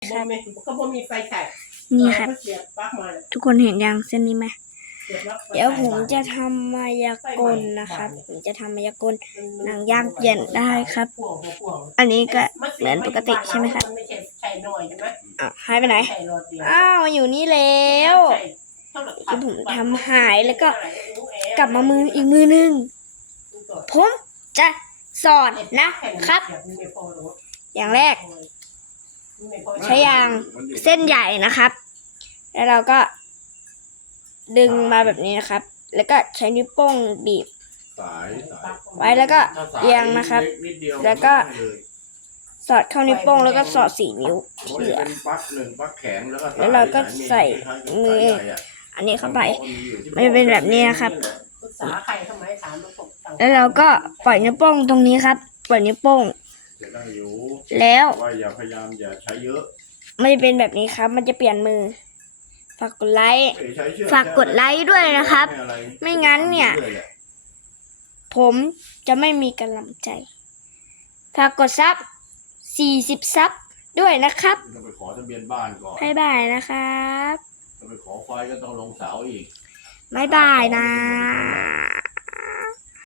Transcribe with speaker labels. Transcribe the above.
Speaker 1: บ่มีก็บ่มีไฟฉาย
Speaker 2: นี่ครับ
Speaker 1: เสียบปลั๊กมาเนี่ย
Speaker 2: ทุกคนเห็นยังเส้นนี้ไหม
Speaker 1: เสียบปลั๊กไฟ
Speaker 2: เดี๋ยวผมจะทำมายากลนะครับ ผมจะทำมายากล หนังยางเปลี่ยนได้ครับ
Speaker 1: พ่วงพ่วง
Speaker 2: อันนี้ก็เหมือนปกติใช่ไหมครับ
Speaker 1: นไม่ใช่ใช่น้อยใช่ไหม
Speaker 2: อะหายไปไหน
Speaker 1: ใช่รอดเดียว
Speaker 2: อ้าวอยู่นี่แล้ว
Speaker 1: ใช่เท่าไหร่
Speaker 2: ที่ผมทำหายแล้วก็กลับมามืออีกมือหนึง ผมจะสอนนะครับ อย่างแรก ใช้ยางเส้นใหญ่นะครับ แล้วเราก็ ดึงมาแบบนี้นะครับ แล้วก็ใช้นิ้วโป้งบีบ
Speaker 3: สายสาย
Speaker 2: ไว้แล้วก็
Speaker 3: ถ้าสา
Speaker 2: เอียงนะครับ
Speaker 3: เล็นิดเดีย
Speaker 2: แล้วก็
Speaker 3: ไม่ได้เลย
Speaker 2: สอดเข้านิ้วโป้งแล้วก็สอดสี่นิ้ว
Speaker 3: เพราะ
Speaker 2: ที่เหลือ
Speaker 3: เป็นปลั๊กหนึ่งปลั๊กแข็งแล้วก็สย
Speaker 2: แล้วเราก็
Speaker 3: สย
Speaker 2: ใส่
Speaker 3: คล้ายๆกับ
Speaker 2: มือ
Speaker 3: สายใหญ่ะ
Speaker 2: อันนี้เข้าไป
Speaker 3: บางคนอยู่ที่
Speaker 2: มันจะเป็นแบบนี้นะครับ
Speaker 1: ปรึกษาใครทำไมถามมาผมสั่ง
Speaker 2: แล้วเราก็ปล่อยนิ้วโป้งตรงนี้ครับ ปล่อยนิ้วโป้ง
Speaker 3: จะได้อยู่
Speaker 2: แล้ว
Speaker 3: ว่าอย่าพยายามอย่าใช้เยอะ
Speaker 2: มันจะเป็นแบบนี้ครับ มันจะเปลี่ยนมือ ฝากกดไลค์
Speaker 3: เอ้ยใช้เชือ
Speaker 2: ฝากกดไลค์ด้วยนะครับ
Speaker 3: ไม่อะไร
Speaker 2: ไม่งั้นเนี่ย
Speaker 3: รื่อๆแหละ
Speaker 2: ผมจะไม่มีกำลังใจ ฝากกดซับ40 ซับด้วยนะครับ
Speaker 3: ต้องไปขอทะเบียนบ้านก่อน
Speaker 2: บ๊ายบายนะครับ
Speaker 3: ถ้าไปขอไฟก็ต้องลงเสาอีก
Speaker 2: บ๊ายบายนะ